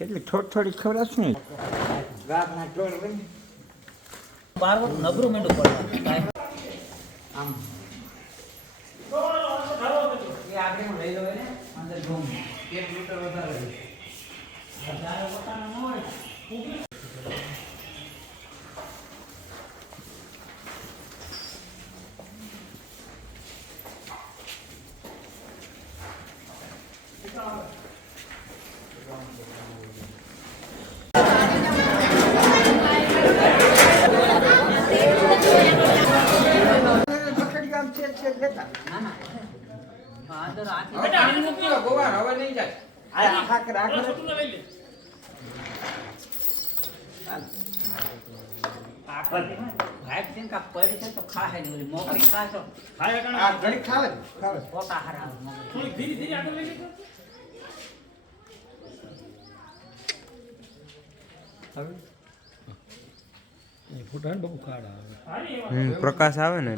કેટલી થોડી ખવડાવશ ને ગામના ચોર બની બારવટ નબરું મેંડું પડવાનું આમ એ આગળ લઈ લો ને અંદર ઘૂમ 1 મીટર વધારે વધારે પોતાનો ન હોય પ્રકાશ આવે ને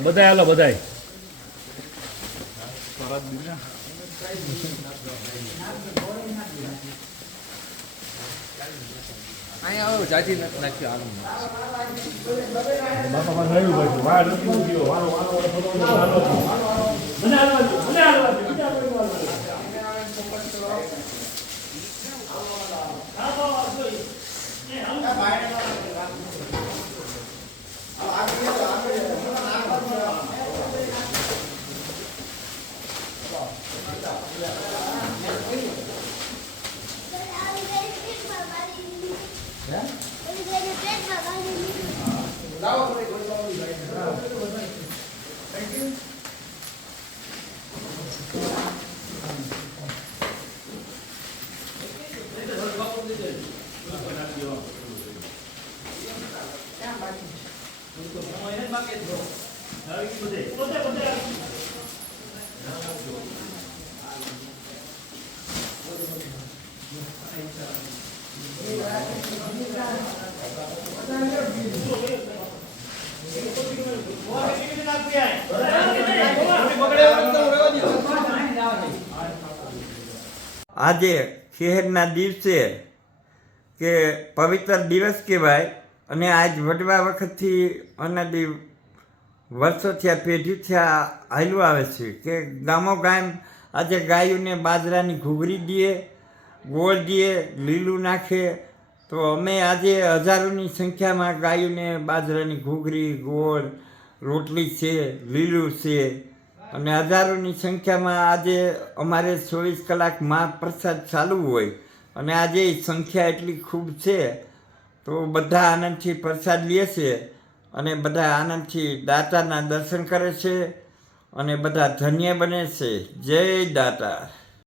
બધાય હાલો બધાય અહીંયા આવો જાજી નથી નાખ્યો આજે શહેરના દિવસે કે પવિત્ર દિવસ કહેવાય અને આજ વડવા વખતથી અનાદિ વર્ષો થયા પેઢી થયા હાલ્યું આવે છે કે ગામો ગામ આજે ગાયોને બાજરાની ઘૂઘરી દે ગોળ દે લીલું નાખે તો અમે આજે હજારોની સંખ્યામાં ગાયોને બાજરાની ઘૂઘરી ગોળ રોટલી છે લીલું છે અને હજારોની સંખ્યામાં આજે અમારે 24 કલાક મહાપ્રસાદ ચાલુ હોય અને આજે સંખ્યા એટલી ખૂબ છે તો બધા આનંદથી પ્રસાદ લે છે અને બધા આનંદથી દાતાના દર્શન કરે છે અને બધા ધન્ય બને છે જય દાતા.